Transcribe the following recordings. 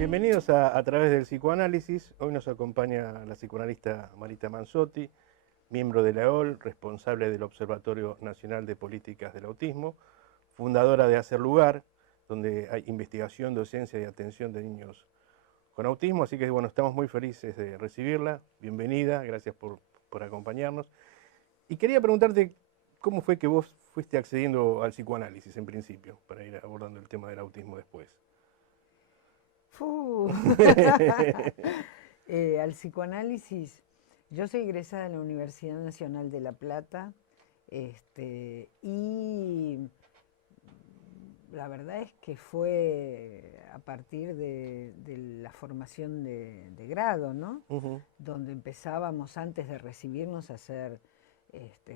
Bienvenidos a Través del Psicoanálisis. Hoy nos acompaña la psicoanalista Marita Manzotti, miembro de la EOL, responsable del Observatorio Nacional de Políticas del Autismo, fundadora de Hacer Lugar, donde hay investigación, docencia y atención de niños con autismo. Así que bueno, estamos muy felices de recibirla. Bienvenida, gracias por acompañarnos. Y quería preguntarte cómo fue que vos fuiste accediendo al psicoanálisis en principio, para ir abordando el tema del autismo después. Al psicoanálisis, yo soy egresada de la Universidad Nacional de La Plata, y la verdad es que fue a partir de la formación de grado, ¿no? Donde empezábamos antes de recibirnos a hacer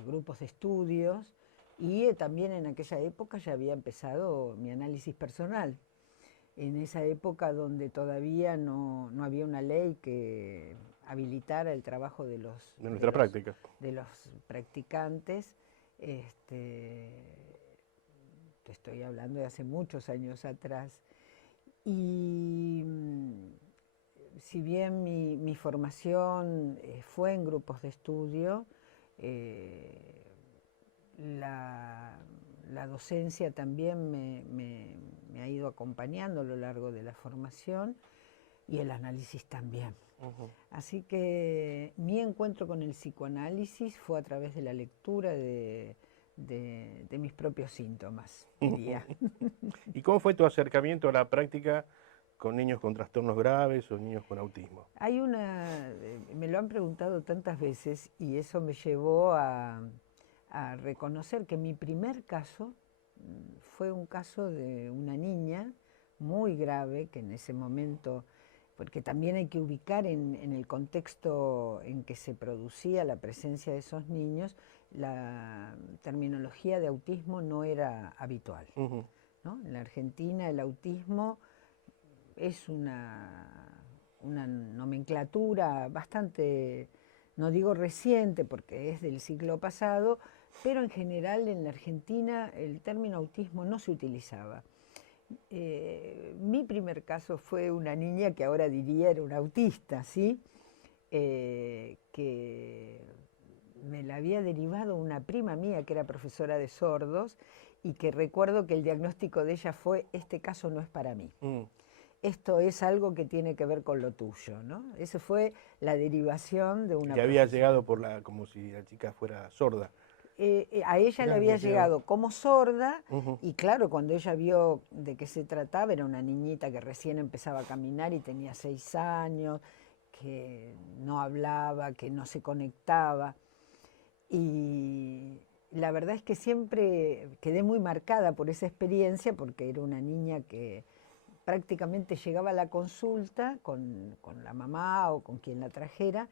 grupos de estudios y también en aquella época ya había empezado mi análisis personal. En esa época donde todavía no había una ley que habilitara el trabajo de nuestra práctica. De los practicantes, te estoy hablando de hace muchos años atrás. Y si bien mi formación fue en grupos de estudio, la docencia también me ha ido acompañando a lo largo de la formación y el análisis también. Así que mi encuentro con el psicoanálisis fue a través de la lectura de mis propios síntomas, diría. ¿Y cómo fue tu acercamiento a la práctica con niños con trastornos graves o niños con autismo? Me lo han preguntado tantas veces y eso me llevó a reconocer que mi primer caso fue un caso de una niña muy grave que en ese momento, porque también hay que ubicar en el contexto en que se producía la presencia de esos niños, la terminología de autismo no era habitual, ¿no? En la Argentina el autismo es una nomenclatura bastante, no digo reciente porque es del siglo pasado, pero en general en la Argentina el término autismo no se utilizaba. Mi primer caso fue una niña que ahora diría era una autista, ¿sí? Que me la había derivado una prima mía que era profesora de sordos y que recuerdo que el diagnóstico de ella fue: este caso no es para mí. Esto es algo que tiene que ver con lo tuyo, ¿no? Esa fue la derivación de una Que había profesora. llegado como si la chica fuera sorda. A ella le había llegado como sorda, Uh-huh. y claro, cuando ella vio de qué se trataba, era una niñita que recién empezaba a caminar y tenía 6 años, que no hablaba, que no se conectaba. Y la verdad es que siempre quedé muy marcada por esa experiencia, porque era una niña que prácticamente llegaba a la consulta con la mamá o con quien la trajera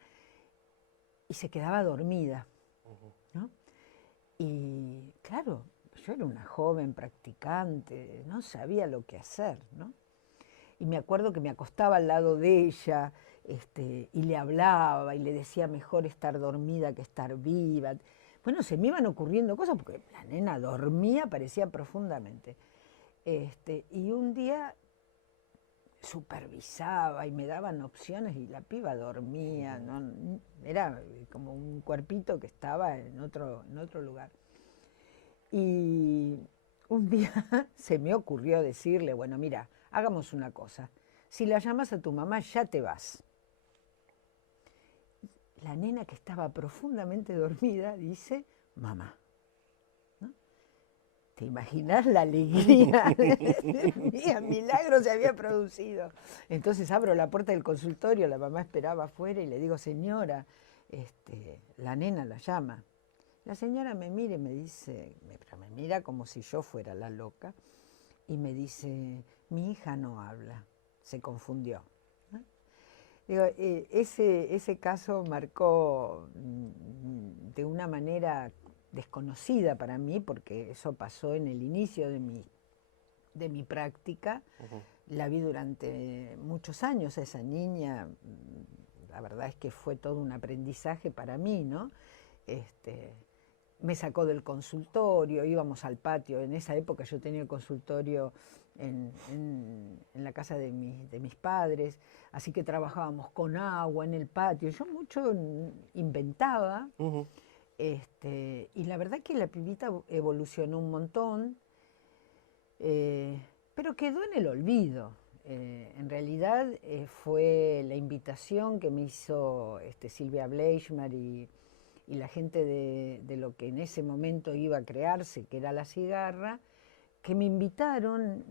y se quedaba dormida, ¿no? Y claro, yo era una joven practicante, no sabía lo que hacer, ¿no? Y me acuerdo que me acostaba al lado de ella, y le hablaba y le decía: mejor estar dormida que estar viva. Bueno, se me iban ocurriendo cosas porque la nena dormía, parecía profundamente. Y un día supervisaba y me daban opciones y la piba dormía, ¿no? Era como un cuerpito que estaba en otro lugar. Y un día se me ocurrió decirle: bueno, mira, hagamos una cosa, si la llamas a tu mamá ya te vas. La nena, que estaba profundamente dormida, dice: mamá. ¿Te imaginas la alegría? Mía, milagro se había producido. Entonces abro la puerta del consultorio, la mamá esperaba afuera y le digo: señora, la nena la llama. La señora me mira y me dice, pero me mira como si yo fuera la loca, y me dice: mi hija no habla, se confundió. Digo, ese caso marcó de una manera desconocida para mí, porque eso pasó en el inicio de mi práctica. La vi durante muchos años a esa niña. La verdad es que fue todo un aprendizaje para mí, ¿no? me sacó del consultorio, íbamos al patio. En esa época yo tenía el consultorio en la casa de mis padres, así que trabajábamos con agua en el patio. Yo mucho inventaba, Ujú. y la verdad que la pibita evolucionó un montón, eh, pero quedó en el olvido. En realidad fue la invitación que me hizo Silvia Bleichmar y la gente de lo que en ese momento iba a crearse, que era La Cigarra, que me invitaron,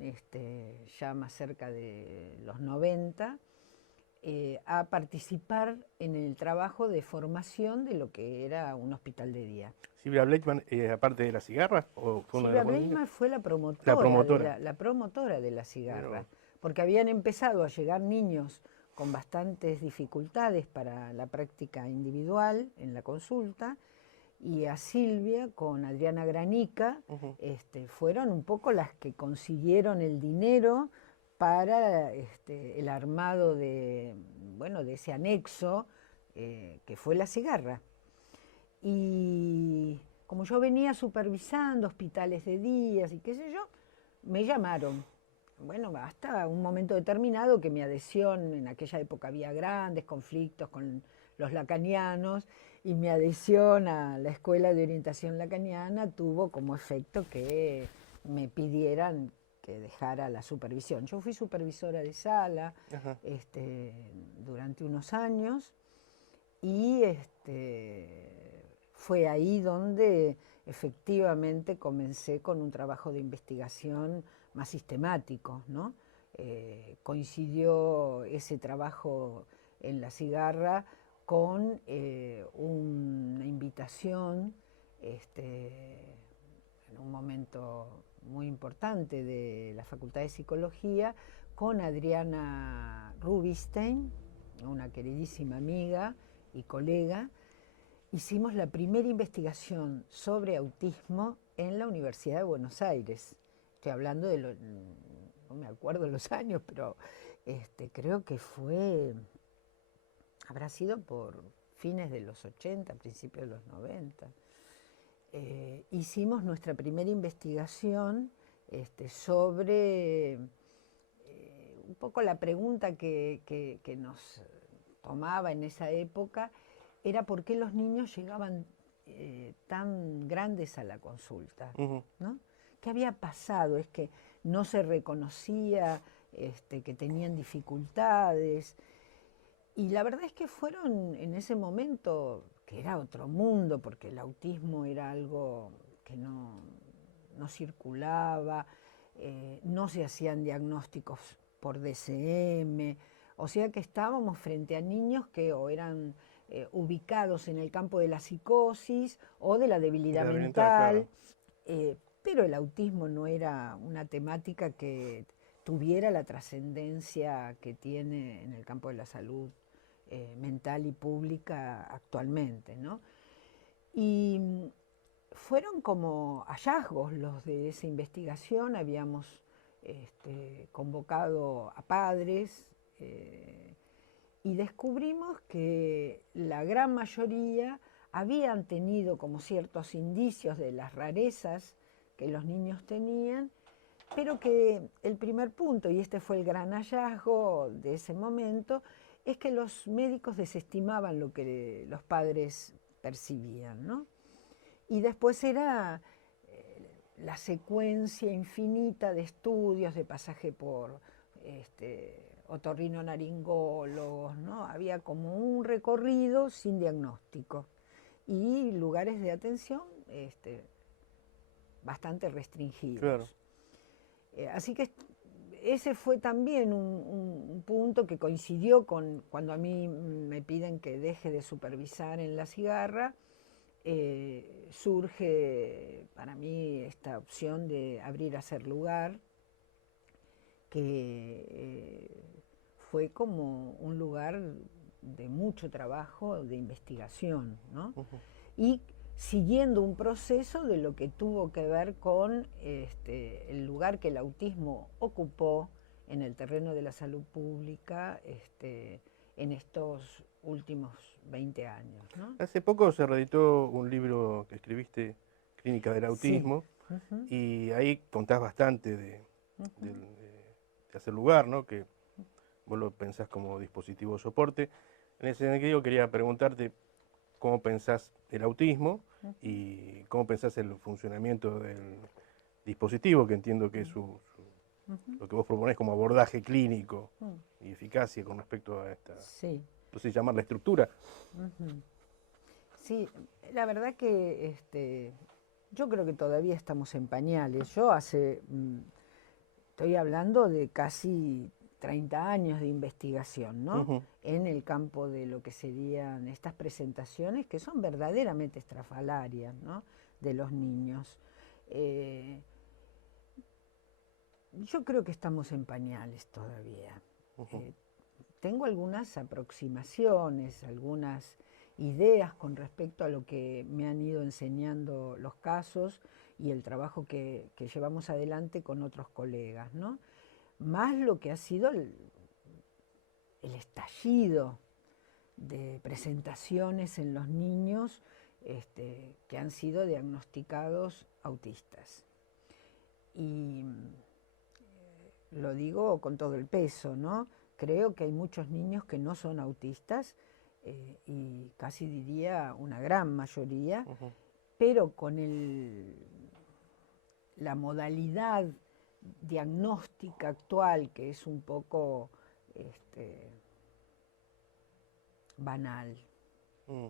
ya más cerca de los 90, a participar en el trabajo de formación de lo que era un hospital de día. Silvia Blackman, aparte de La Cigarra, ¿o fue una de Silvia las ponentes? Bleichmar fue la La promotora promotora. la promotora de La Mirá Cigarra, vos. porque habían empezado a llegar niños con bastantes dificultades para la práctica individual en la consulta, y a Silvia con Adriana Granica Ujú. fueron un poco las que consiguieron el dinero para el armado bueno, de ese anexo que fue La Cigarra. Y como yo venía supervisando hospitales de días y qué sé yo, me llamaron. Bueno, hasta un momento determinado que mi adhesión, en aquella época había grandes conflictos con los lacanianos, y mi adhesión a la Escuela de Orientación Lacaniana tuvo como efecto que me pidieran que dejara la supervisión. Yo fui supervisora de sala Ajá. durante unos años, y fue ahí donde efectivamente comencé con un trabajo de investigación más sistemático, ¿no? Coincidió ese trabajo en La Cigarra con una invitación en un momento muy importante de la Facultad de Psicología, con Adriana Rubinstein, una queridísima amiga y colega. Hicimos la primera investigación sobre autismo en la Universidad de Buenos Aires. Estoy hablando no me acuerdo los años, pero creo que habrá sido por fines de los 80, principios de los 90. Hicimos nuestra primera investigación sobre un poco la pregunta que nos tomaba en esa época, era por qué los niños llegaban tan grandes a la consulta, Ujú. ¿no? ¿Qué había pasado? Es que no se reconocía que tenían dificultades. Y la verdad es que fueron en ese momento, que era otro mundo, porque el autismo era algo que no circulaba, no se hacían diagnósticos por DSM, o sea que estábamos frente a niños que o eran ubicados en el campo de la psicosis o de la debilidad La oriental, claro. mental, pero el autismo no era una temática que tuviera la trascendencia que tiene en el campo de la salud mental y pública actualmente, ¿no? Y fueron como hallazgos los de esa investigación. Habíamos convocado a padres y descubrimos que la gran mayoría habían tenido como ciertos indicios de las rarezas que los niños tenían, pero que el primer punto, y este fue el gran hallazgo de ese momento, es que los médicos desestimaban lo que los padres percibían, ¿no? Y después era la secuencia infinita de estudios, de pasaje por otorrinolaringólogos, ¿no? Había como un recorrido sin diagnóstico y lugares de atención bastante restringidos. Claro. Así que ese fue también un punto que coincidió con cuando a mí me piden que deje de supervisar en La Cigarra. Surge para mí esta opción de abrir Hacer Lugar, que fue como un lugar de mucho trabajo, de investigación, ¿no? Ujú. Y siguiendo un proceso de lo que tuvo que ver con el lugar que el autismo ocupó en el terreno de la salud pública en estos últimos 20 años, ¿no? Hace poco se reeditó un libro que escribiste, Clínica del Sí. Autismo, Ujú, y ahí contás bastante de ujú. hacer lugar, ¿no? Que vos lo pensás como dispositivo de soporte. En ese sentido quería preguntarte cómo pensás el autismo y cómo pensás el funcionamiento del dispositivo, que entiendo que es lo que vos proponés como abordaje clínico Mm. y eficacia con respecto a esta, Sí. no sé si llamarla estructura. Ujú. Sí, la verdad que yo creo que todavía estamos en pañales. Estoy hablando de casi 30 años de investigación, ¿no? Ujú, En el campo de lo que serían estas presentaciones que son verdaderamente estrafalarias, ¿no? De los niños. Eh, yo creo que estamos en pañales todavía. ujú, Eh, tengo algunas aproximaciones, algunas ideas con respecto a lo que me han ido enseñando los casos y el trabajo que llevamos adelante con otros colegas, ¿no? Más lo que ha sido el estallido de presentaciones en los niños que han sido diagnosticados autistas. Y lo digo con todo el peso, ¿no? Creo que hay muchos niños que no son autistas y casi diría una gran mayoría, ujú. pero con la modalidad diagnóstica actual, que es un poco banal, Mm,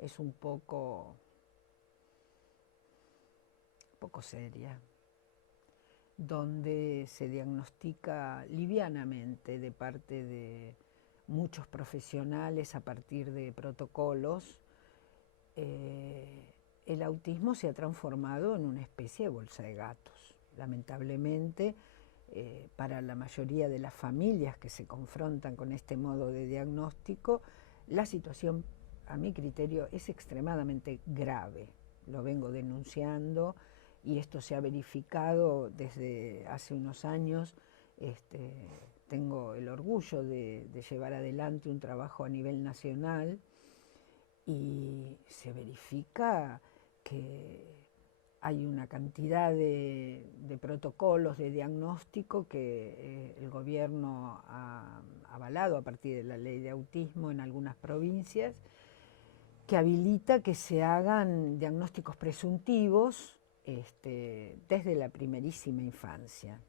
es poco seria, donde se diagnostica livianamente de parte de muchos profesionales a partir de protocolos. El autismo se ha transformado en una especie de bolsa de gatos. Lamentablemente, para la mayoría de las familias que se confrontan con este modo de diagnóstico, la situación, a mi criterio, es extremadamente grave. Lo vengo denunciando y esto se ha verificado desde hace unos años. Tengo el orgullo de llevar adelante un trabajo a nivel nacional y se verifica que hay una cantidad de protocolos de diagnóstico que el gobierno ha avalado a partir de la ley de autismo en algunas provincias, que habilita que se hagan diagnósticos presuntivos desde la primerísima infancia,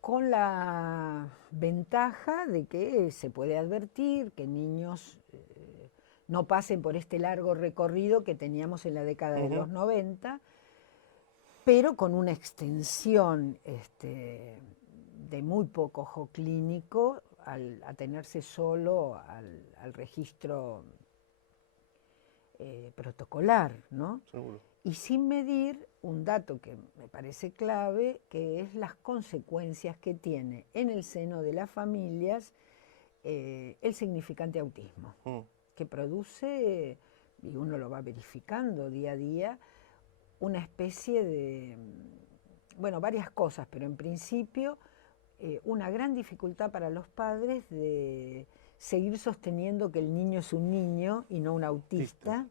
con la ventaja de que se puede advertir que niños no pasen por este largo recorrido que teníamos en la década de ujú. los 90, pero con una extensión de muy poco ojo clínico al atenerse solo al registro protocolar, ¿no? Seguro. Y sin medir un dato que me parece clave, que es las consecuencias que tiene en el seno de las familias el significante autismo, Mm, que produce, y uno lo va verificando día a día, una especie de, bueno, varias cosas, pero en principio una gran dificultad para los padres de seguir sosteniendo que el niño es un niño y no un autista. autista,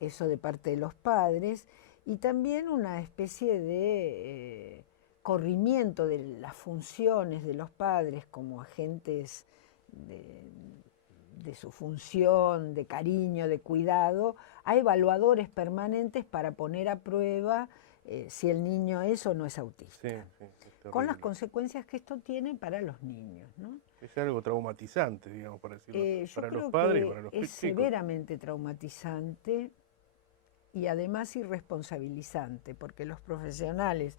eso de parte de los padres, y también una especie de corrimiento de las funciones de los padres como agentes de, de su función, de cariño, de cuidado, a evaluadores permanentes para poner a prueba si el niño es o no es Sí, autista, sí, es con las terrible. consecuencias que esto tiene para los niños, ¿no? Es algo traumatizante, digamos, para decirlo, Yo para los creo padres y que para los es chicos. severamente traumatizante y además irresponsabilizante, porque los profesionales,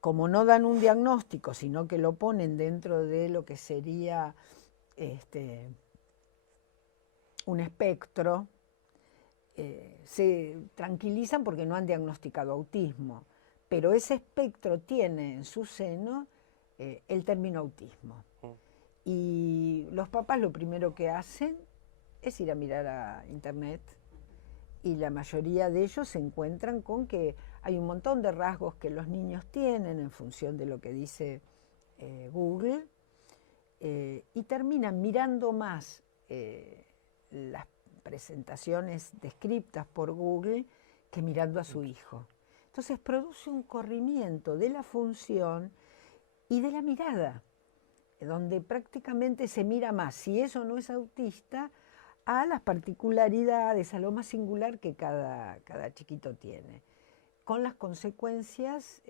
como no dan un diagnóstico, sino que lo ponen dentro de lo que sería un espectro, se tranquilizan porque no han diagnosticado autismo, pero ese espectro tiene en su seno el término autismo. Mm, Y los papás lo primero que hacen es ir a mirar a internet y la mayoría de ellos se encuentran con que hay un montón de rasgos que los niños tienen en función de lo que dice Google y terminan mirando más las presentaciones descriptas por Google que mirando a su hijo. Entonces produce un corrimiento de la función y de la mirada, donde prácticamente se mira más, si eso no es autista, a las particularidades, a lo más singular que cada chiquito tiene, con las consecuencias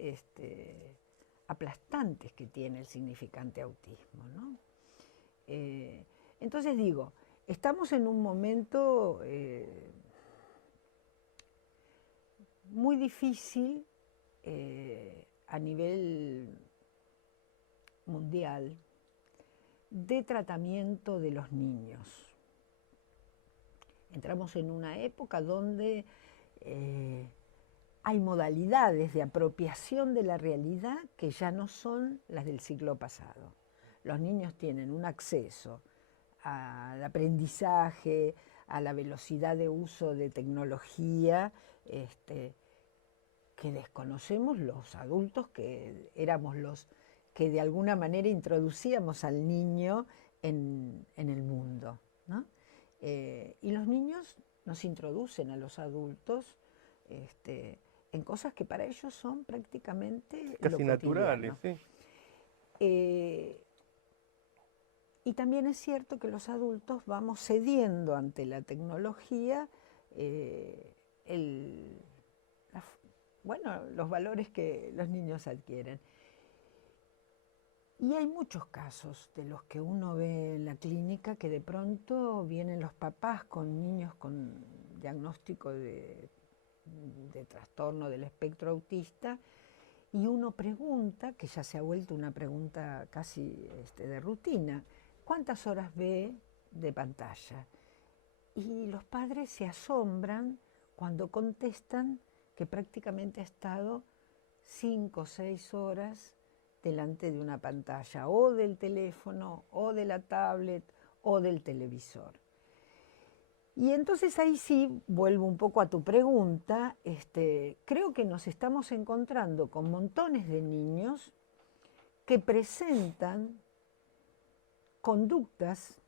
aplastantes que tiene el significante autismo, ¿no? Entonces digo, estamos en un momento muy difícil a nivel mundial de tratamiento de los niños. Entramos en una época donde hay modalidades de apropiación de la realidad que ya no son las del siglo pasado. Los niños tienen un acceso al aprendizaje, a la velocidad de uso de tecnología, que desconocemos los adultos que éramos los que de alguna manera introducíamos al niño en el mundo, ¿no? Y los niños nos introducen a los adultos en cosas que para ellos son prácticamente casi lo naturales, cotidiano. sí. Y también es cierto que los adultos vamos cediendo ante la tecnología los valores que los niños adquieren. Y hay muchos casos de los que uno ve en la clínica que de pronto vienen los papás con niños con diagnóstico de trastorno del espectro autista y uno pregunta, que ya se ha vuelto una pregunta casi de rutina, ¿cuántas horas ve de pantalla? Y los padres se asombran cuando contestan que prácticamente ha estado 5 o 6 horas delante de una pantalla, o del teléfono, o de la tablet, o del televisor. Y entonces ahí sí, vuelvo un poco a tu pregunta, creo que nos estamos encontrando con montones de niños que presentan conductas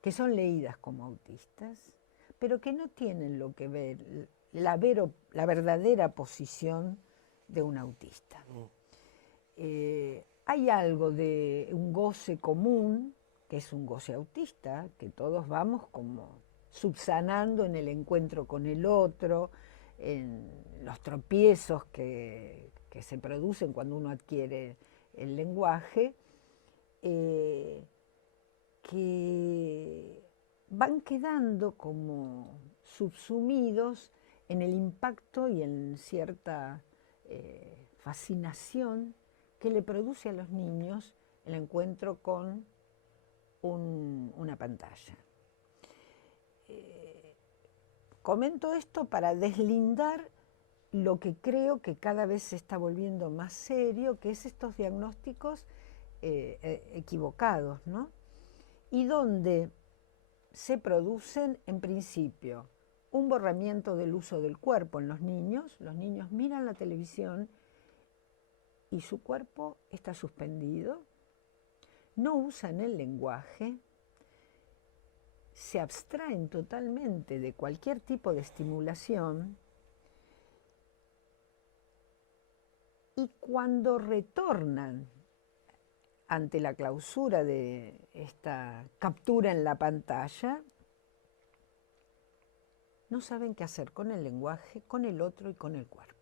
que son leídas como autistas, pero que no tienen lo que ver la verdadera posición de un autista. Hay algo de un goce común, que es un goce autista, que todos vamos como subsanando en el encuentro con el otro, en los tropiezos que se producen cuando uno adquiere el lenguaje, que van quedando como subsumidos en el impacto y en cierta fascinación que le produce a los niños el encuentro con una pantalla. Comento esto para deslindar lo que creo que cada vez se está volviendo más serio, que es estos diagnósticos equivocados, ¿no? Y donde se producen, en principio, un borramiento del uso del cuerpo en los niños miran la televisión y su cuerpo está suspendido, no usan el lenguaje, se abstraen totalmente de cualquier tipo de estimulación y cuando retornan ante la clausura de esta captura en la pantalla, no saben qué hacer con el lenguaje, con el otro y con el cuerpo.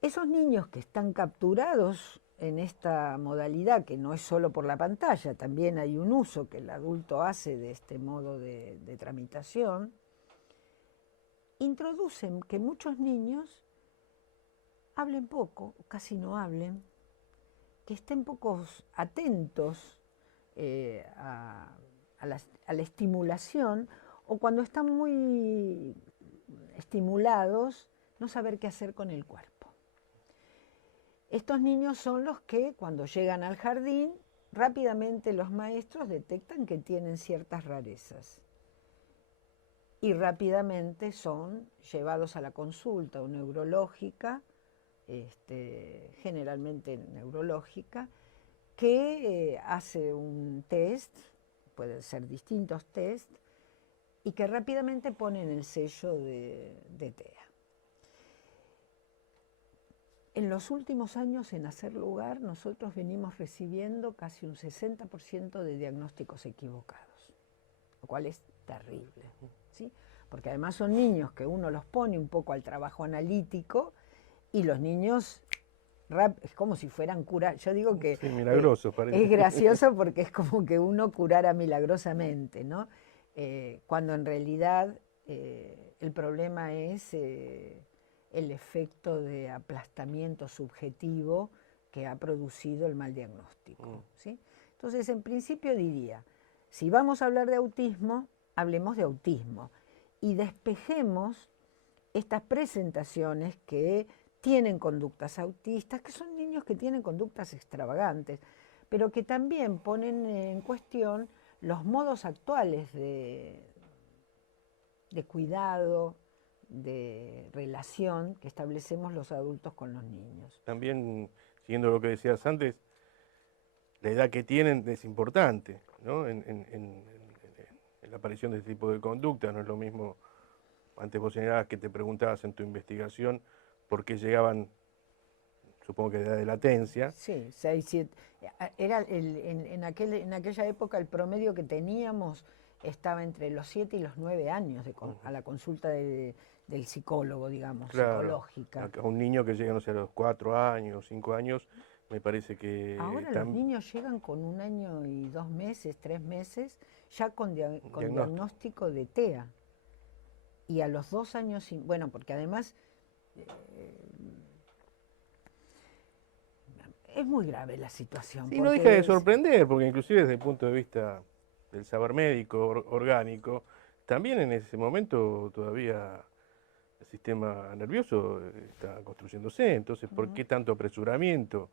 Esos niños que están capturados en esta modalidad, que no es solo por la pantalla, también hay un uso que el adulto hace de este modo de tramitación, introducen que muchos niños hablen poco, casi no hablen, que estén poco atentos a la estimulación, o cuando están muy estimulados, no saber qué hacer con el cuerpo. Estos niños son los que, cuando llegan al jardín, rápidamente los maestros detectan que tienen ciertas rarezas y rápidamente son llevados a la consulta neurológica, generalmente neurológica, que hace un test, pueden ser distintos test, y que rápidamente ponen el sello de TEA. En los últimos años en Hacer Lugar nosotros venimos recibiendo casi un 60% de diagnósticos equivocados, lo cual es terrible, ¿sí? Porque además son niños que uno los pone un poco al trabajo analítico y los niños es como si fueran curar. Yo digo que sí, milagroso, parece. es gracioso porque es como que uno curara milagrosamente, ¿no? Cuando en realidad el problema es el efecto de aplastamiento subjetivo que ha producido el mal diagnóstico, ¿sí? Entonces, en principio diría, si vamos a hablar de autismo, hablemos de autismo y despejemos estas presentaciones que tienen conductas autistas, que son niños que tienen conductas extravagantes, pero que también ponen en cuestión los modos actuales de cuidado, de relación que establecemos los adultos con los niños. También, siguiendo lo que decías antes, la edad que tienen es importante, ¿no? En la aparición de este tipo de conductas. No es lo mismo, antes vos señalabas que te preguntabas en tu investigación por qué llegaban, supongo que de edad de latencia. Sí, 6, 7. Era en aquella época el promedio que teníamos estaba entre los 7 y los 9 años a la consulta del psicólogo, digamos, Claro, psicológica. a un niño que llega, no sé, a los 4 años, 5 años, me parece que... Ahora los niños llegan con 1 año y 2 meses, 3 meses, ya con diagnóstico de TEA. Y a los 2 años, bueno, porque además es muy grave la situación. Sí, no deja de sorprender, porque inclusive desde el punto de vista del saber médico, orgánico, también en ese momento todavía el sistema nervioso está construyéndose. Entonces, ¿por qué tanto apresuramiento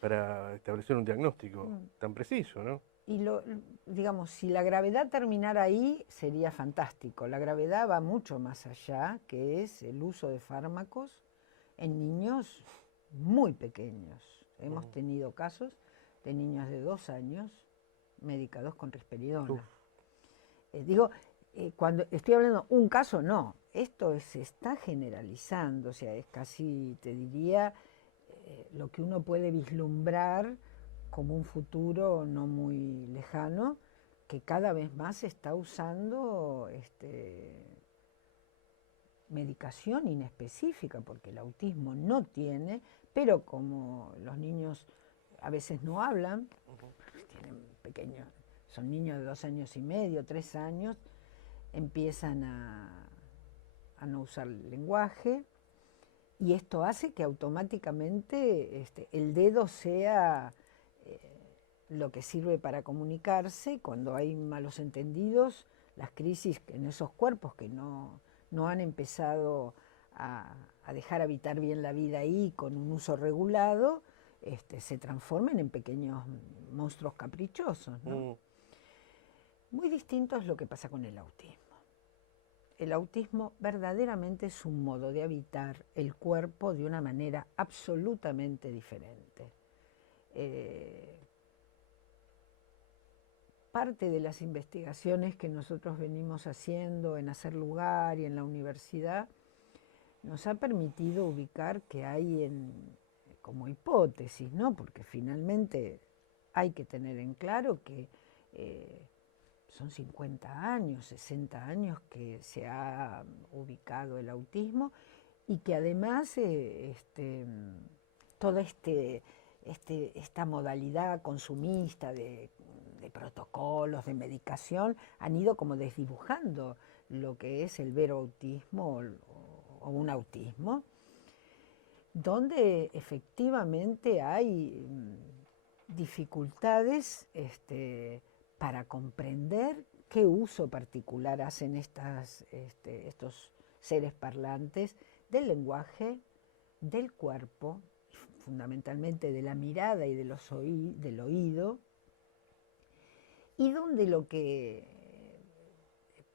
para establecer un diagnóstico tan preciso, ¿no? Y digamos, si la gravedad terminara ahí, sería fantástico. La gravedad va mucho más allá, que es el uso de fármacos en niños muy pequeños. Hemos tenido casos de niños de 2 años medicados con risperidona. Cuando estoy hablando un caso, no. Esto se está generalizando, o sea, es casi, te diría, lo que uno puede vislumbrar como un futuro no muy lejano, que cada vez más se está usando medicación inespecífica, porque el autismo no tiene, pero como los niños a veces no hablan, tienen pequeños, son niños de 2 años y medio, 3 años, empiezan a no usar el lenguaje, y esto hace que automáticamente el dedo sea lo que sirve para comunicarse. Cuando hay malos entendidos, las crisis en esos cuerpos que no han empezado a dejar habitar bien la vida ahí con un uso regulado, se transforman en pequeños monstruos caprichosos, ¿no? Muy distinto es lo que pasa con el autismo. El autismo verdaderamente es un modo de habitar el cuerpo de una manera absolutamente diferente. Parte de las investigaciones que nosotros venimos haciendo en Hacer Lugar y en la universidad nos ha permitido ubicar que hay como hipótesis, ¿no? Porque finalmente hay que tener en claro que son 50 años, 60 años que se ha ubicado el autismo y que además toda esta modalidad consumista de protocolos, de medicación, han ido como desdibujando lo que es el vero autismo o un autismo, donde efectivamente hay dificultades para comprender qué uso particular hacen estos seres parlantes del lenguaje, del cuerpo, fundamentalmente de la mirada y del oído, y donde lo que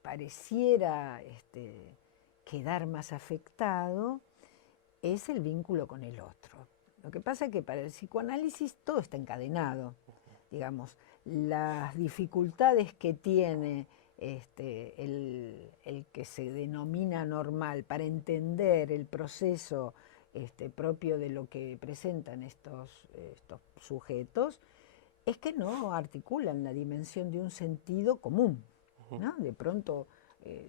pareciera quedar más afectado es el vínculo con el otro. Lo que pasa es que para el psicoanálisis todo está encadenado, digamos. Las dificultades que tiene el que se denomina normal para entender el proceso propio de lo que presentan estos sujetos, es que no articulan la dimensión de un sentido común, ¿no? De pronto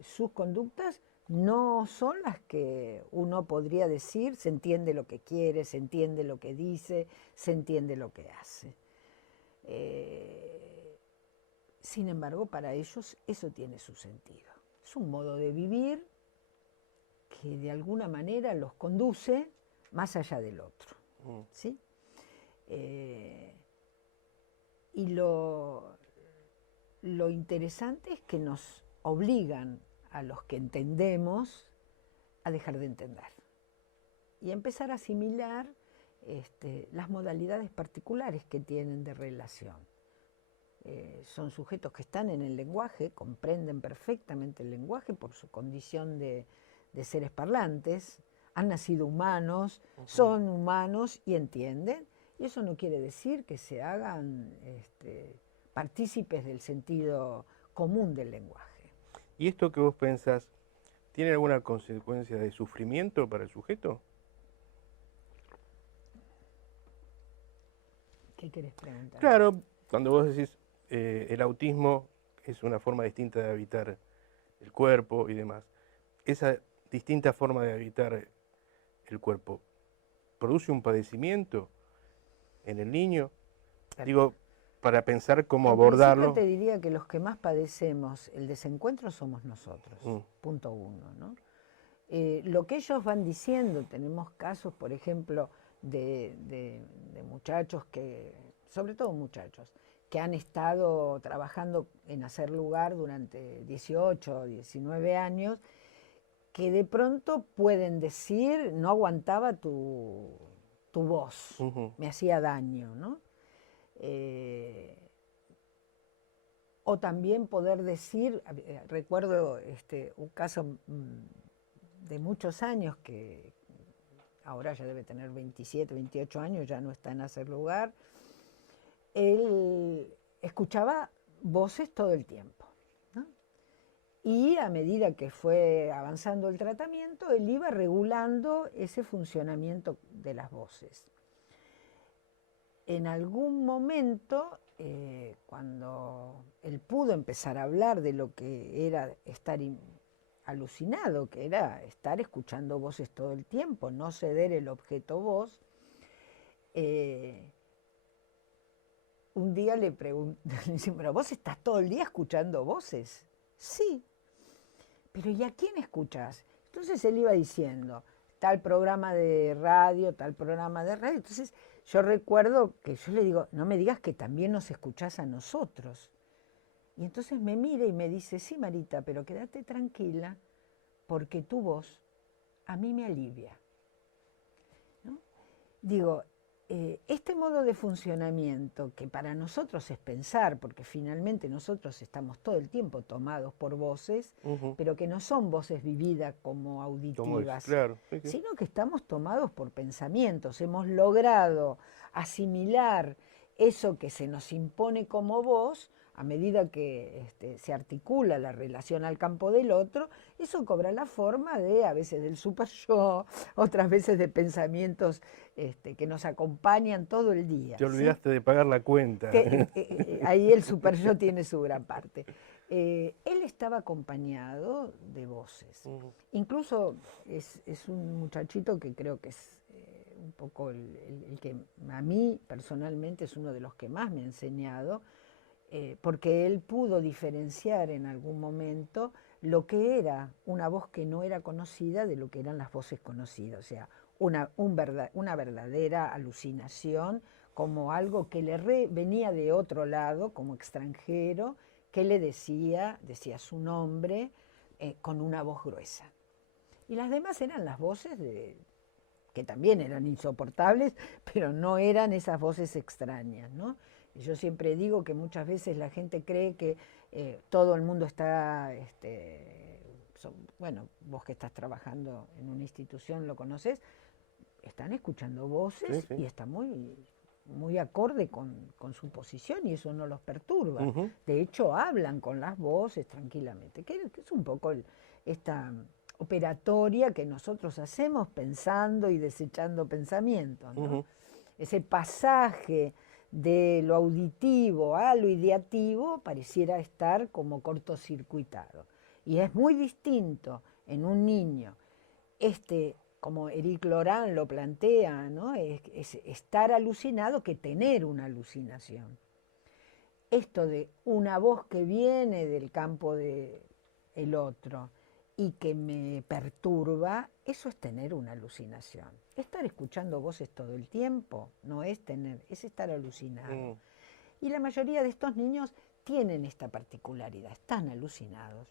sus conductas no son las que uno podría decir, se entiende lo que quiere, se entiende lo que dice, se entiende lo que hace. Sin embargo, para ellos eso tiene su sentido. Es un modo de vivir que de alguna manera los conduce más allá del otro, ¿sí? Y lo interesante es que nos obligan a los que entendemos a dejar de entender y a empezar a asimilar las modalidades particulares que tienen de relación. Son sujetos que están en el lenguaje, comprenden perfectamente el lenguaje por su condición de seres parlantes, han nacido humanos, son humanos y entienden, y eso no quiere decir que se hagan partícipes del sentido común del lenguaje. ¿Y esto que vos pensás, tiene alguna consecuencia de sufrimiento para el sujeto? ¿Qué querés preguntar? Claro, cuando vos decís el autismo es una forma distinta de habitar el cuerpo y demás, esa distinta forma de habitar el cuerpo, ¿produce un padecimiento en el niño? Digo, para pensar cómo abordarlo. En principio te diría que los que más padecemos el desencuentro somos nosotros, punto uno, ¿no? Lo que ellos van diciendo, tenemos casos, por ejemplo, de muchachos que, sobre todo muchachos, que han estado trabajando en Hacer Lugar durante 18 o 19 años, que de pronto pueden decir, no aguantaba tu voz, me hacía daño, ¿no? O también poder decir, recuerdo un caso de muchos años, que ahora ya debe tener 27, 28 años, ya no está en Hacer Lugar, él escuchaba voces todo el tiempo, ¿no? Y a medida que fue avanzando el tratamiento, él iba regulando ese funcionamiento de las voces. En algún momento, cuando él pudo empezar a hablar de lo que era estar alucinado, que era estar escuchando voces todo el tiempo, no ceder el objeto voz, un día le pregunté, ¿pero vos estás todo el día escuchando voces? Sí. Pero ¿y a quién escuchás? Entonces él iba diciendo, tal programa de radio, tal programa de radio. Entonces yo recuerdo que yo le digo, no me digas que también nos escuchás a nosotros. Y entonces me mira y me dice, sí, Marita, pero quédate tranquila, porque tu voz a mí me alivia, ¿no? Digo, este modo de funcionamiento, que para nosotros es pensar, porque finalmente nosotros estamos todo el tiempo tomados por voces, pero que no son voces vividas como auditivas, claro, sí. Sino que estamos tomados por pensamientos. Hemos logrado asimilar eso que se nos impone como voz. A medida que se articula la relación al campo del otro, eso cobra la forma de, a veces del super yo, otras veces de pensamientos que nos acompañan todo el día. Te olvidaste de pagar la cuenta. Ahí el super yo tiene su gran parte. Él estaba acompañado de voces. Incluso es un muchachito que creo que es un poco el que a mí personalmente es uno de los que más me ha enseñado, porque él pudo diferenciar en algún momento lo que era una voz que no era conocida de lo que eran las voces conocidas, o sea, una verdadera alucinación, como algo que le venía de otro lado, como extranjero, que le decía su nombre con una voz gruesa. Y las demás eran las voces que también eran insoportables, pero no eran esas voces extrañas, ¿no? Yo siempre digo que muchas veces la gente cree que todo el mundo está, bueno, vos que estás trabajando en una institución lo conocés, están escuchando voces Sí, sí. y está muy acorde con su posición y eso no los perturba. De hecho, hablan con las voces tranquilamente, que es un poco esta operatoria que nosotros hacemos pensando y desechando pensamientos, ¿no? Ese pasaje de lo auditivo a lo ideativo pareciera estar como cortocircuitado. Y es muy distinto en un niño, como Eric Laurent lo plantea, ¿no? Es estar alucinado que tener una alucinación. Esto de una voz que viene del campo del otro y que me perturba, eso es tener una alucinación. Estar escuchando voces todo el tiempo no es tener, es estar alucinado. Y la mayoría de estos niños tienen esta particularidad, están alucinados.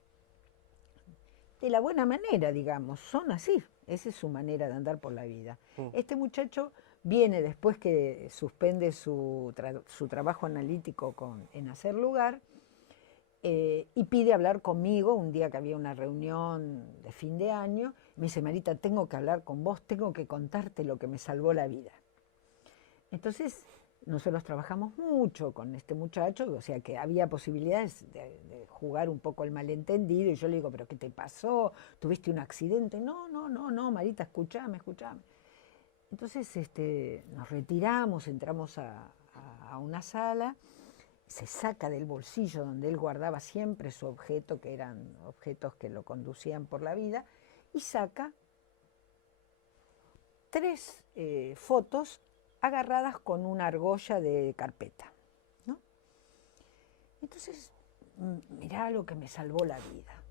De la buena manera, digamos, son así, esa es su manera de andar por la vida. Este muchacho viene después que suspende su trabajo analítico en Hacer Lugar, y pide hablar conmigo un día que había una reunión de fin de año. Me dice, Marita, tengo que hablar con vos, tengo que contarte lo que me salvó la vida. Entonces, nosotros trabajamos mucho con este muchacho, o sea que había posibilidades de jugar un poco el malentendido, y yo le digo, ¿pero qué te pasó? ¿Tuviste un accidente? No, Marita, escuchame. Entonces nos retiramos, entramos a una sala, se saca del bolsillo donde él guardaba siempre su objeto, que eran objetos que lo conducían por la vida, y saca 3 fotos agarradas con una argolla de carpeta, ¿no? Entonces, mirá lo que me salvó la vida.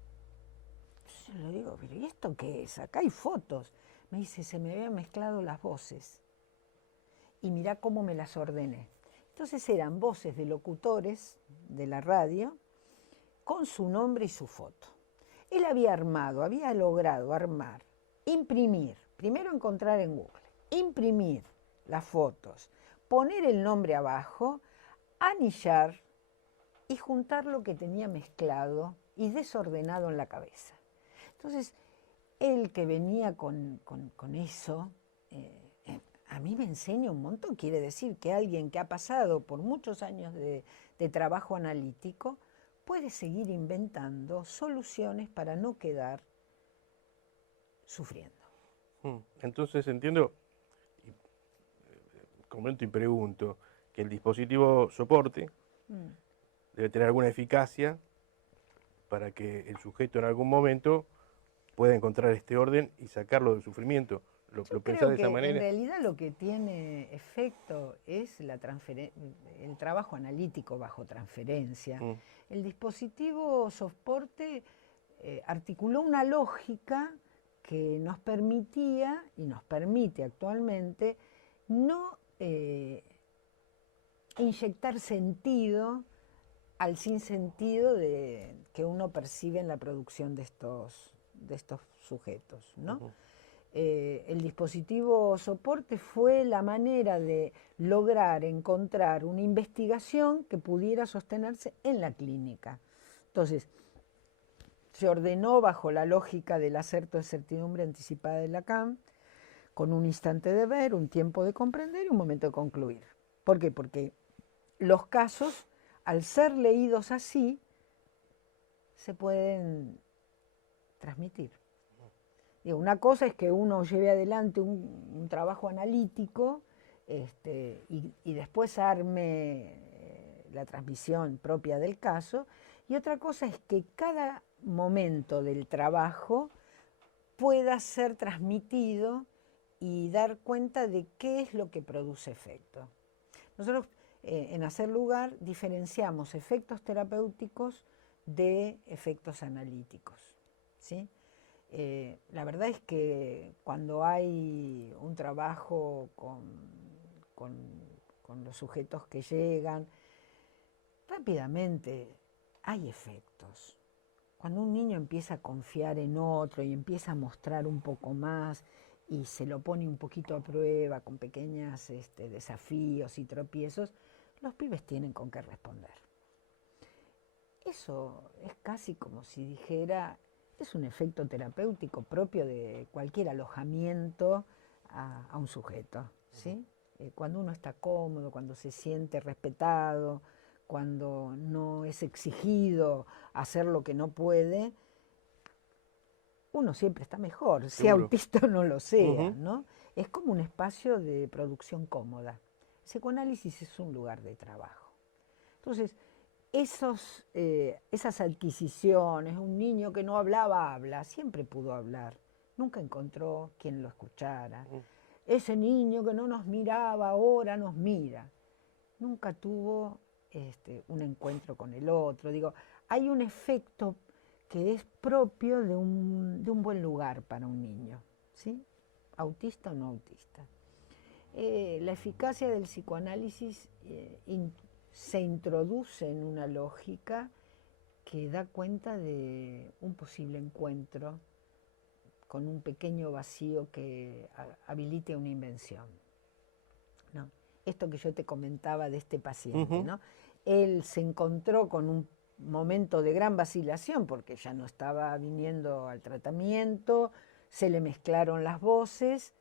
Entonces yo le digo, pero ¿y esto qué es? Acá hay fotos. Me dice, se me habían mezclado las voces. Y mirá cómo me las ordené. Entonces eran voces de locutores de la radio con su nombre y su foto. Él había logrado armar, imprimir, primero encontrar en Google, imprimir las fotos, poner el nombre abajo, anillar y juntar lo que tenía mezclado y desordenado en la cabeza. Entonces, él que venía con eso, a mí me enseña un montón. Quiere decir que alguien que ha pasado por muchos años de trabajo analítico puede seguir inventando soluciones para no quedar sufriendo. Entonces entiendo, comento y pregunto, que el dispositivo soporte debe tener alguna eficacia para que el sujeto en algún momento pueda encontrar este orden y sacarlo del sufrimiento. ¿Lo pensás de esa manera? En realidad lo que tiene efecto es el trabajo analítico bajo transferencia. El dispositivo soporte articuló una lógica que nos permitía y nos permite actualmente no inyectar sentido al sinsentido que uno percibe en la producción de estos sujetos, ¿no? El dispositivo soporte fue la manera de lograr encontrar una investigación que pudiera sostenerse en la clínica. Entonces, se ordenó bajo la lógica del acerto de certidumbre anticipada de Lacan, con un instante de ver, un tiempo de comprender y un momento de concluir. ¿Por qué? Porque los casos, al ser leídos así, se pueden transmitir. Una cosa es que uno lleve adelante un trabajo analítico y después arme la transmisión propia del caso, y otra cosa es que cada momento del trabajo pueda ser transmitido y dar cuenta de qué es lo que produce efecto. Nosotros en Hacer Lugar diferenciamos efectos terapéuticos de efectos analíticos, ¿sí? La verdad es que cuando hay un trabajo con los sujetos que llegan, rápidamente hay efectos. Cuando un niño empieza a confiar en otro y empieza a mostrar un poco más y se lo pone un poquito a prueba con pequeños desafíos y tropiezos, los pibes tienen con qué responder. Eso es casi como si dijera, es un efecto terapéutico propio de cualquier alojamiento a un sujeto, ¿sí? Cuando uno está cómodo, cuando se siente respetado, cuando no es exigido hacer lo que no puede, uno siempre está mejor, sea Seguro. autista o no lo sea, ¿no? Es como un espacio de producción cómoda. El psicoanálisis es un lugar de trabajo. Entonces, esas adquisiciones, un niño que no hablaba, habla, siempre pudo hablar, nunca encontró quien lo escuchara. Ese niño que no nos miraba, ahora nos mira. Nunca tuvo un encuentro con el otro. Digo, hay un efecto que es propio de un buen lugar para un niño, ¿sí? Autista o no autista. La eficacia del psicoanálisis se introduce en una lógica que da cuenta de un posible encuentro con un pequeño vacío que habilite una invención, ¿no? Esto que yo te comentaba de este paciente, ¿no? Él se encontró con un momento de gran vacilación porque ya no estaba viniendo al tratamiento, se le mezclaron las voces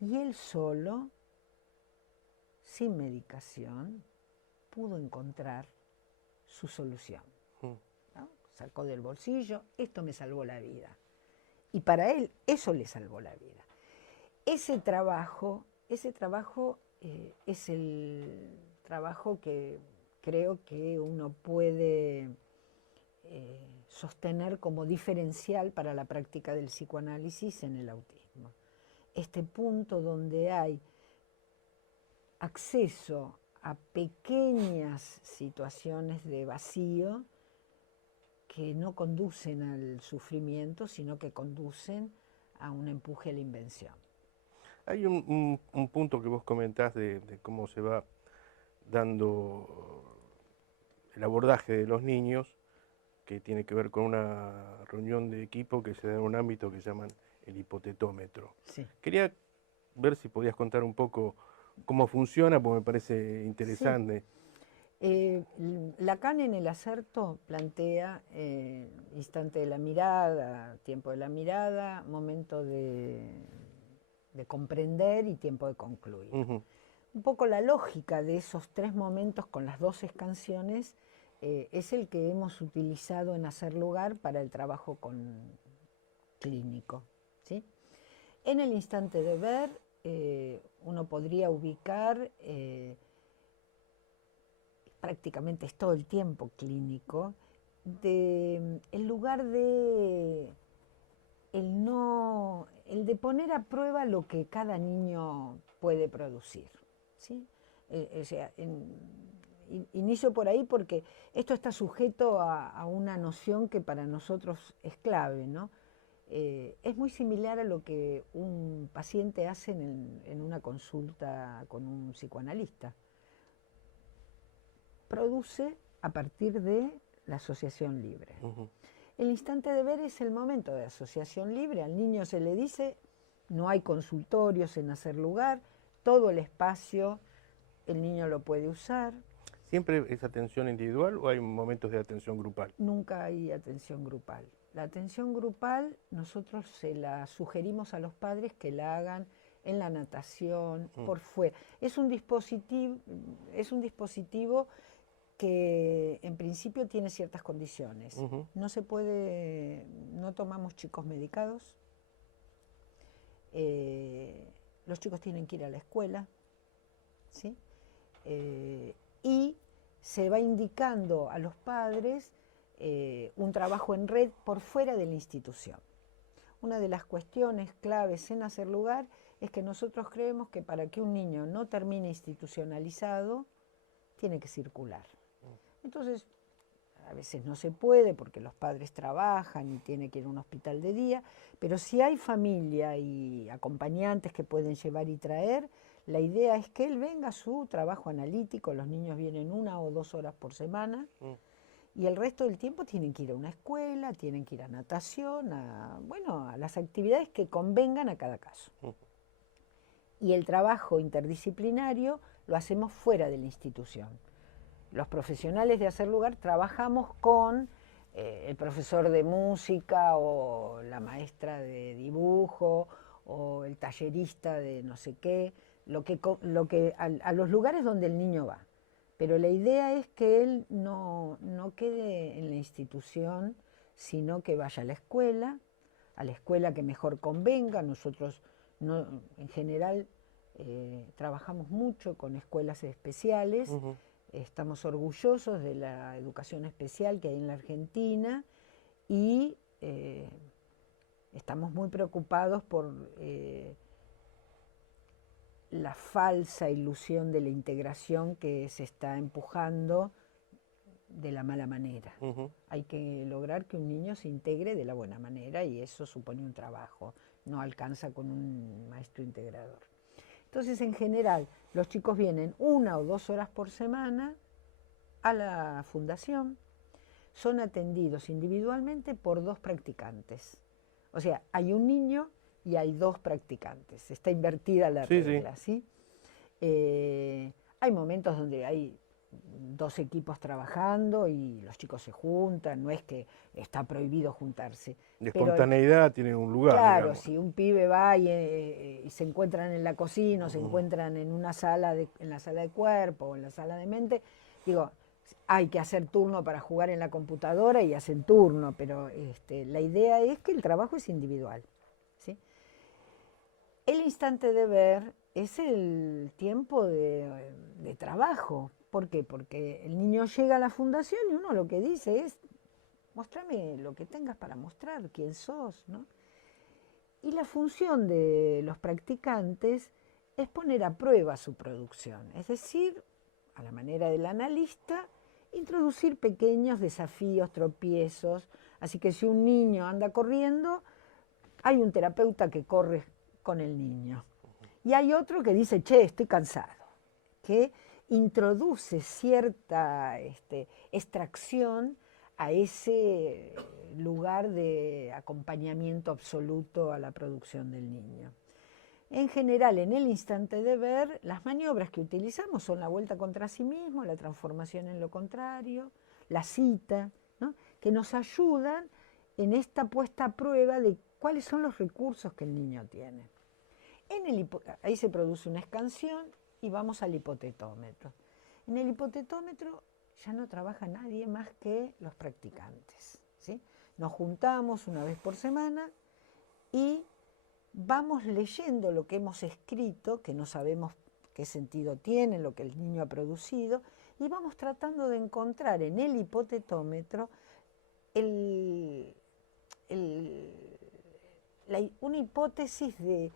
y él solo, sin medicación, pudo encontrar su solución, ¿no? Sacó del bolsillo, esto me salvó la vida. Y para él eso le salvó la vida. Ese trabajo es el trabajo que creo que uno puede sostener como diferencial para la práctica del psicoanálisis en el autismo. Este punto donde hay acceso a pequeñas situaciones de vacío que no conducen al sufrimiento, sino que conducen a un empuje a la invención. Hay un punto que vos comentás de cómo se va dando el abordaje de los niños, que tiene que ver con una reunión de equipo que se da en un ámbito que llaman el hipotetómetro. Sí. Quería ver si podías contar un poco cómo funciona, porque me parece interesante. Sí. Lacan en el Acerto plantea instante de la mirada, tiempo de la mirada, momento de comprender y tiempo de concluir. Un poco la lógica de esos tres momentos con las 12 canciones es el que hemos utilizado en Hacer Lugar para el trabajo clínico, ¿sí? En el instante de ver, uno podría ubicar, prácticamente es todo el tiempo clínico, el lugar de el de poner a prueba lo que cada niño puede producir, ¿sí? O sea, inicio por ahí porque esto está sujeto a una noción que para nosotros es clave, ¿no? Es muy similar a lo que un paciente hace en una consulta con un psicoanalista. Produce a partir de la asociación libre. El instante de ver es el momento de asociación libre. Al niño se le dice, no hay consultorios en Hacer Lugar, todo el espacio el niño lo puede usar. ¿Siempre es atención individual o hay momentos de atención grupal? Nunca hay atención grupal. La atención grupal nosotros se la sugerimos a los padres que la hagan en la natación, por fuera. Es un dispositivo que en principio tiene ciertas condiciones. No se puede, no tomamos chicos medicados, los chicos tienen que ir a la escuela, ¿sí? Y se va indicando a los padres un trabajo en red por fuera de la institución. Una de las cuestiones claves en Hacer Lugar es que nosotros creemos que para que un niño no termine institucionalizado, tiene que circular. Entonces, a veces no se puede porque los padres trabajan y tiene que ir a un hospital de día, pero si hay familia y acompañantes que pueden llevar y traer, la idea es que él venga a su trabajo analítico, los niños vienen 1 o 2 horas por semana, y el resto del tiempo tienen que ir a una escuela, tienen que ir a natación, a las actividades que convengan a cada caso. Y el trabajo interdisciplinario lo hacemos fuera de la institución. Los profesionales de Hacer Lugar trabajamos con el profesor de música o la maestra de dibujo o el tallerista de no sé qué, a los lugares donde el niño va. Pero la idea es que él no quede en la institución, sino que vaya a la escuela que mejor convenga. Nosotros en general trabajamos mucho con escuelas especiales, estamos orgullosos de la educación especial que hay en la Argentina y estamos muy preocupados por la falsa ilusión de la integración que se está empujando de la mala manera. Hay que lograr que un niño se integre de la buena manera y eso supone un trabajo, no alcanza con un maestro integrador. Entonces, en general, los chicos vienen 1 o 2 horas por semana a la fundación, son atendidos individualmente por 2 practicantes. O sea, hay un niño y hay 2 practicantes. Está invertida la regla, ¿sí? Hay momentos donde hay 2 equipos trabajando y los chicos se juntan, no es que está prohibido juntarse. La espontaneidad tiene un lugar. Claro, digamos. si un pibe va y se encuentran en la cocina, o se encuentran en una sala, en la sala de cuerpo o en la sala de mente, digo, hay que hacer turno para jugar en la computadora y hacen turno, pero la idea es que el trabajo es individual, ¿sí? El instante de ver es el tiempo de trabajo. ¿Por qué? Porque el niño llega a la fundación y uno lo que dice es, mostrame lo que tengas para mostrar, quién sos, ¿no? Y la función de los practicantes es poner a prueba su producción, es decir, a la manera del analista, introducir pequeños desafíos, tropiezos. Así que si un niño anda corriendo, hay un terapeuta que corre con el niño. Y hay otro que dice, che, estoy cansado, que introduce cierta extracción a ese lugar de acompañamiento absoluto a la producción del niño. En general, en el instante de ver, las maniobras que utilizamos son la vuelta contra sí mismo, la transformación en lo contrario, la cita, ¿no? Que nos ayudan en esta puesta a prueba de cuáles son los recursos que el niño tiene. Ahí se produce una escansión y vamos al hipotetómetro. En el hipotetómetro ya no trabaja nadie más que los practicantes, ¿sí? Nos juntamos 1 vez por semana y vamos leyendo lo que hemos escrito, que no sabemos qué sentido tiene, lo que el niño ha producido, y vamos tratando de encontrar en el hipotetómetro una hipótesis de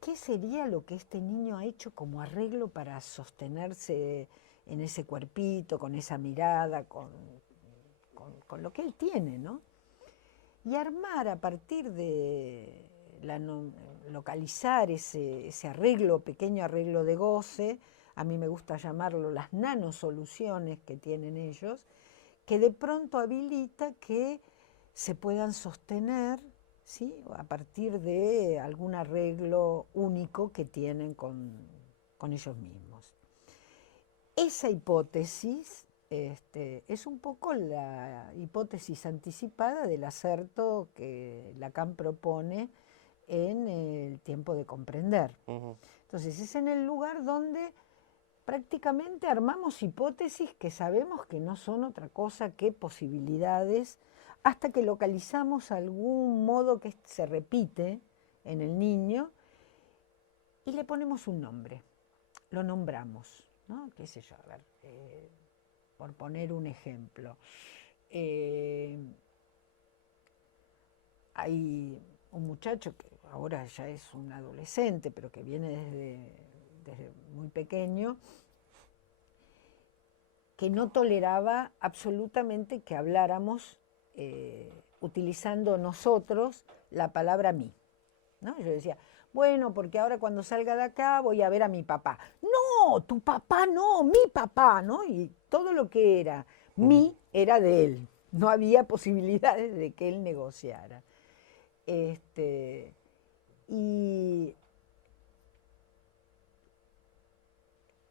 qué sería lo que este niño ha hecho como arreglo para sostenerse en ese cuerpito, con esa mirada, con lo que él tiene, ¿no? Y armar a partir de localizar ese arreglo, pequeño arreglo de goce, a mí me gusta llamarlo las nanosoluciones que tienen ellos, que de pronto habilita que se puedan sostener, ¿sí? A partir de algún arreglo único que tienen con ellos mismos. Esa hipótesis es un poco la hipótesis anticipada del acerto que Lacan propone en el tiempo de comprender. Entonces es en el lugar donde prácticamente armamos hipótesis que sabemos que no son otra cosa que posibilidades, hasta que localizamos algún modo que se repite en el niño y le ponemos un nombre, lo nombramos, ¿no? ¿Qué sé yo? A ver, por poner un ejemplo, hay un muchacho que ahora ya es un adolescente, pero que viene desde muy pequeño, que no toleraba absolutamente que habláramos utilizando nosotros la palabra mí, ¿no? Yo decía, bueno, porque ahora cuando salga de acá voy a ver a mi papá. No, tu papá no, mi papá, ¿no? Y todo lo que era mí era de él. No había posibilidades de que él negociara. Y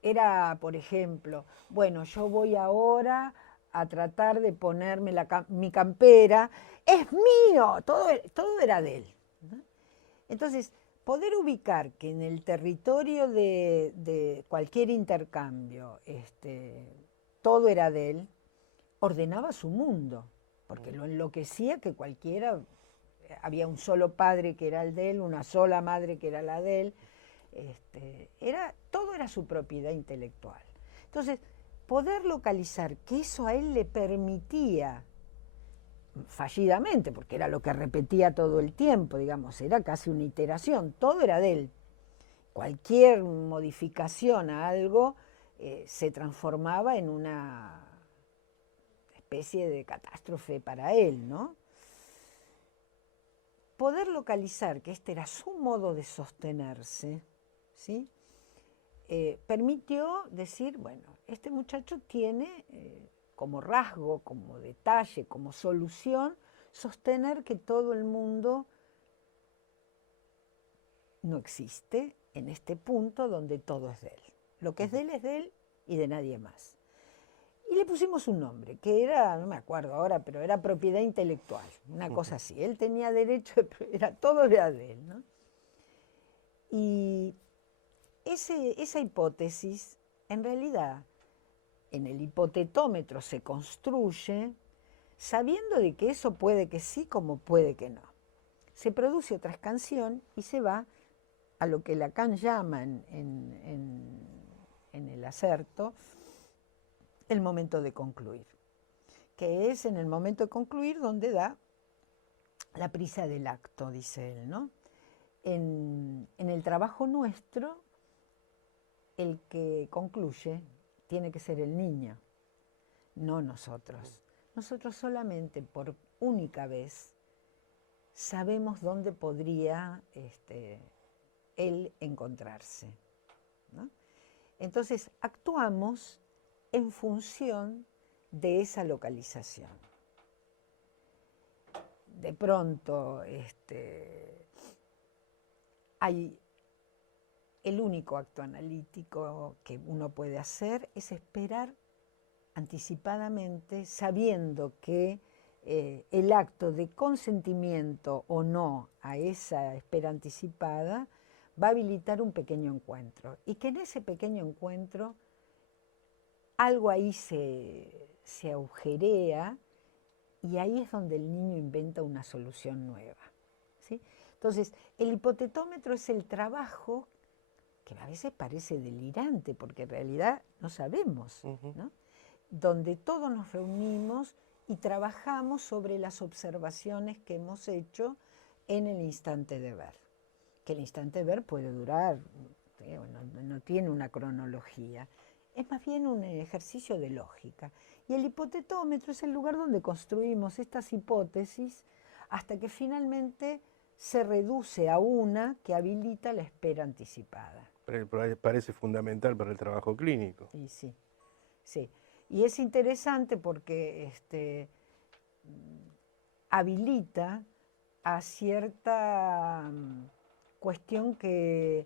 era, por ejemplo, bueno, yo voy ahora a tratar de ponerme mi campera, es mío, todo era de él, ¿no? Entonces, poder ubicar que en el territorio de cualquier intercambio todo era de él, ordenaba su mundo, porque lo enloquecía que cualquiera, había un solo padre que era el de él, una sola madre que era la de él, todo era su propiedad intelectual. Entonces, poder localizar que eso a él le permitía, fallidamente, porque era lo que repetía todo el tiempo, digamos, era casi una iteración, todo era de él. Cualquier modificación a algo se transformaba en una especie de catástrofe para él, ¿no? Poder localizar que este era su modo de sostenerse, ¿sí? Permitió decir, bueno, este muchacho tiene como rasgo, como detalle, como solución, sostener que todo el mundo no existe en este punto donde todo es de él. Lo que es de él y de nadie más. Y le pusimos un nombre, que era, no me acuerdo ahora, pero era propiedad intelectual, una cosa así. Él tenía derecho, todo era de él, ¿no? Y esa hipótesis, en realidad, en el hipotetómetro se construye sabiendo de que eso puede que sí como puede que no. Se produce otra escansión y se va a lo que Lacan llama en el acerto el momento de concluir, que es en el momento de concluir donde da la prisa del acto, dice él, ¿no? En el trabajo nuestro, el que concluye tiene que ser el niño, no nosotros. Nosotros solamente por única vez sabemos dónde podría él encontrarse, ¿no? Entonces actuamos en función de esa localización. De pronto hay el único acto analítico que uno puede hacer es esperar anticipadamente, sabiendo que el acto de consentimiento o no a esa espera anticipada va a habilitar un pequeño encuentro y que en ese pequeño encuentro algo ahí se agujerea y ahí es donde el niño inventa una solución nueva, ¿sí? Entonces, el hipotetómetro es el trabajo que a veces parece delirante, porque en realidad no sabemos, ¿no? Donde todos nos reunimos y trabajamos sobre las observaciones que hemos hecho en el instante de ver. Que el instante de ver puede durar, no tiene una cronología, es más bien un ejercicio de lógica. Y el hipotetómetro es el lugar donde construimos estas hipótesis hasta que finalmente se reduce a una que habilita la espera anticipada. Parece fundamental para el trabajo clínico. Y sí, sí. Y es interesante porque habilita a cierta cuestión que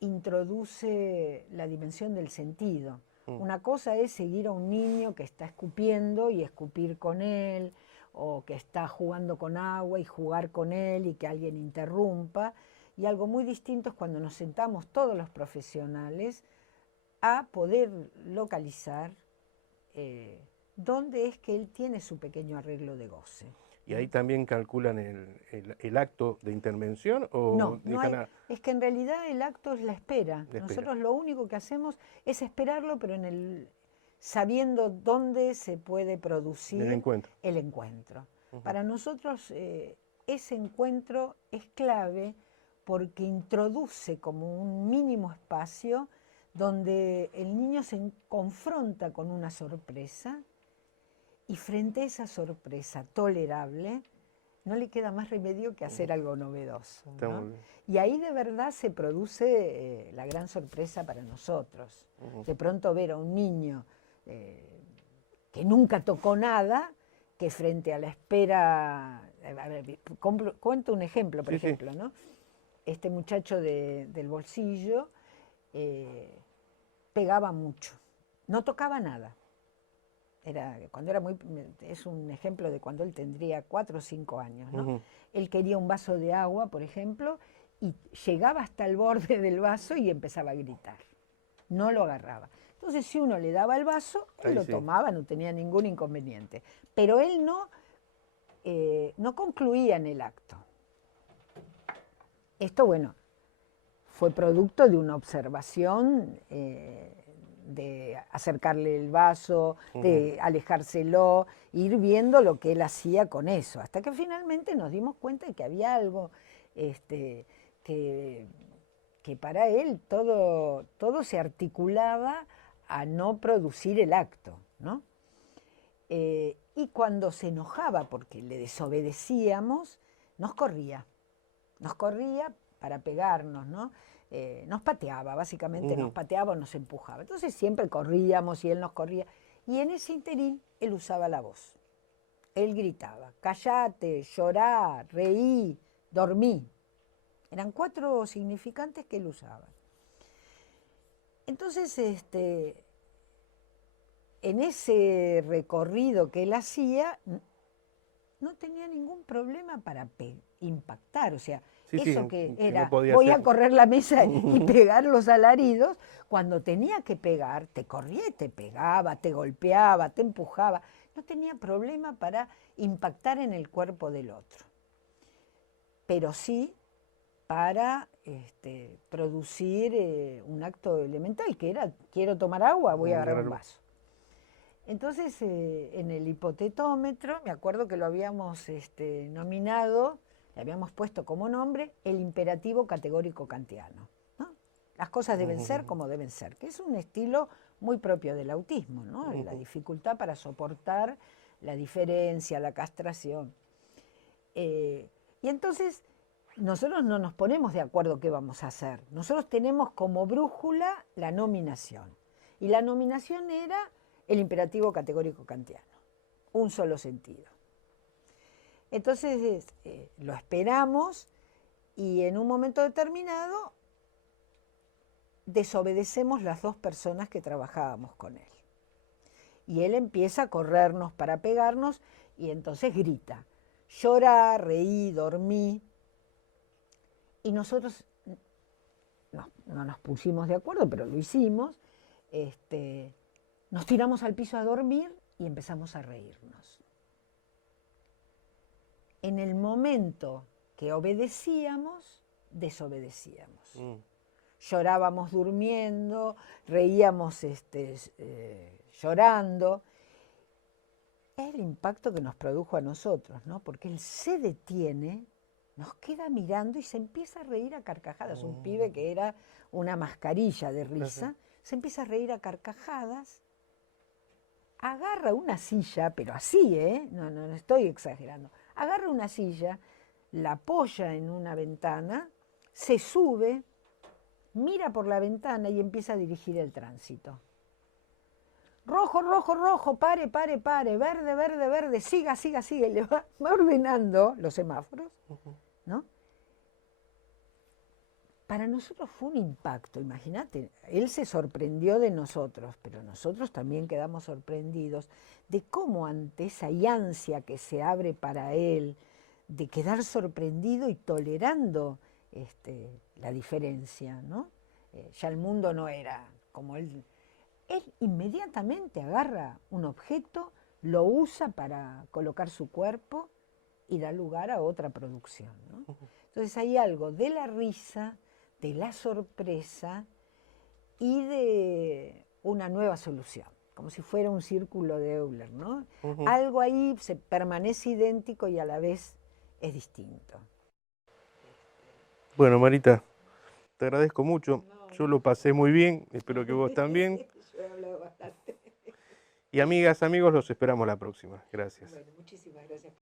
introduce la dimensión del sentido. Una cosa es seguir a un niño que está escupiendo y escupir con él, o que está jugando con agua y jugar con él y que alguien interrumpa. Y algo muy distinto es cuando nos sentamos todos los profesionales a poder localizar dónde es que él tiene su pequeño arreglo de goce. ¿Y ahí también calculan el acto de intervención? ¿O no hay, es que en realidad el acto es la espera. Nosotros lo único que hacemos es esperarlo, pero sabiendo dónde se puede producir el encuentro. Para nosotros ese encuentro es clave porque introduce como un mínimo espacio donde el niño se confronta con una sorpresa y frente a esa sorpresa tolerable no le queda más remedio que hacer algo novedoso, ¿no? Y ahí de verdad se produce la gran sorpresa para nosotros. De pronto ver a un niño que nunca tocó nada, que frente a la espera... A ver, cuento un ejemplo, por ejemplo, ¿no? Este muchacho del bolsillo pegaba mucho, no tocaba nada. es un ejemplo de cuando él tendría 4 o 5 años, ¿no? Él quería un vaso de agua, por ejemplo, y llegaba hasta el borde del vaso y empezaba a gritar. No lo agarraba. Entonces, si uno le daba el vaso, él lo tomaba, no tenía ningún inconveniente. Pero él no concluía en el acto. Esto, bueno, fue producto de una observación, de acercarle el vaso, de alejárselo, ir viendo lo que él hacía con eso, hasta que finalmente nos dimos cuenta de que había algo que para él todo se articulaba a no producir el acto, ¿no? Y cuando se enojaba porque le desobedecíamos, nos corría para pegarnos, ¿no? Nos pateaba, básicamente nos pateaba o nos empujaba. Entonces siempre corríamos y él nos corría. Y en ese interín él usaba la voz. Él gritaba, callate, llorá, reí, dormí. Eran 4 significantes que él usaba. Entonces, en ese recorrido que él hacía, no tenía ningún problema para impactar, o sea, eso que era, voy a correr la mesa y pegar los alaridos, cuando tenía que pegar, te corría y te pegaba, te golpeaba, te empujaba, no tenía problema para impactar en el cuerpo del otro, pero sí para producir un acto elemental, que era, quiero tomar agua, voy a agarrar un vaso. Entonces, en el hipotetómetro, me acuerdo que lo habíamos nominado, le habíamos puesto como nombre el imperativo categórico kantiano, ¿no? Las cosas deben ser como deben ser, que es un estilo muy propio del autismo, ¿no? La dificultad para soportar la diferencia, la castración. Y entonces, nosotros no nos ponemos de acuerdo qué vamos a hacer. Nosotros tenemos como brújula la nominación. Y la nominación era el imperativo categórico kantiano, un solo sentido. Entonces lo esperamos y en un momento determinado desobedecemos las 2 personas que trabajábamos con él. Y él empieza a corrernos para pegarnos y entonces grita, llorá, reí, dormí. Y nosotros no nos pusimos de acuerdo, pero lo hicimos. Nos tiramos al piso a dormir y empezamos a reírnos. En el momento que obedecíamos, desobedecíamos. Llorábamos durmiendo, reíamos llorando. Es el impacto que nos produjo a nosotros, ¿no? Porque él se detiene, nos queda mirando y se empieza a reír a carcajadas. Un pibe que era una mascarilla de risa, se empieza a reír a carcajadas. Agarra una silla, pero así, no estoy exagerando, agarra una silla, la apoya en una ventana, se sube, mira por la ventana y empieza a dirigir el tránsito. Rojo, rojo, rojo, pare, pare, pare, verde, verde, verde, siga, siga, siga, y le va ordenando los semáforos, ¿no? Para nosotros fue un impacto, imagínate, él se sorprendió de nosotros, pero nosotros también quedamos sorprendidos de cómo ante esa ansia que se abre para él, de quedar sorprendido y tolerando la diferencia, ¿no? Ya el mundo no era como él. Él inmediatamente agarra un objeto, lo usa para colocar su cuerpo y da lugar a otra producción, ¿no? Entonces hay algo de la risa, de la sorpresa y de una nueva solución, como si fuera un círculo de Euler, ¿no? Algo ahí se permanece idéntico y a la vez es distinto. Bueno, Marita, te agradezco mucho. Yo lo pasé muy bien, espero que vos también. Yo he hablado bastante. Y amigas, amigos, los esperamos la próxima. Gracias. Bueno, muchísimas gracias.